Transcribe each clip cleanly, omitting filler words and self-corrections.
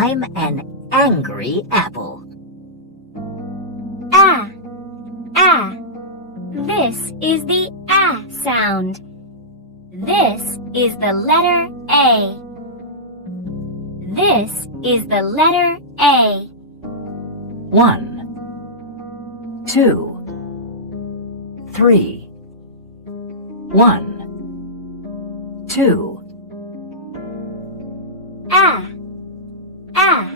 I'm an angry apple. A. A. This is the A sound. This is the letter A. This is the letter A. 1, 2, 3. 1, 2. A. A.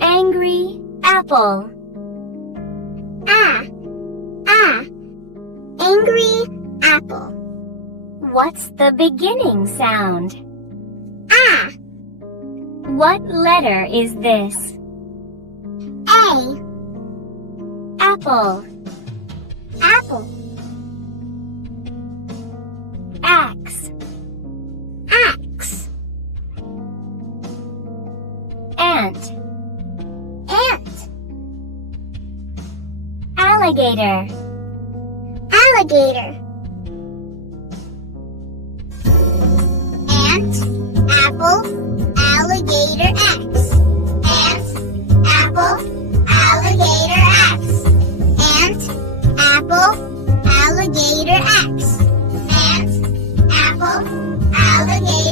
Angry apple. A. A. Angry apple. What's the beginning sound? A. What letter is this? A. Apple. Apple. Axe. Axe. Ant. Ant. Alligator. Alligator. Ant, apple, alligator, axe. Ant, apple, alligator, axe. Ant, apple, alligator, axe. Ant, apple, alligator.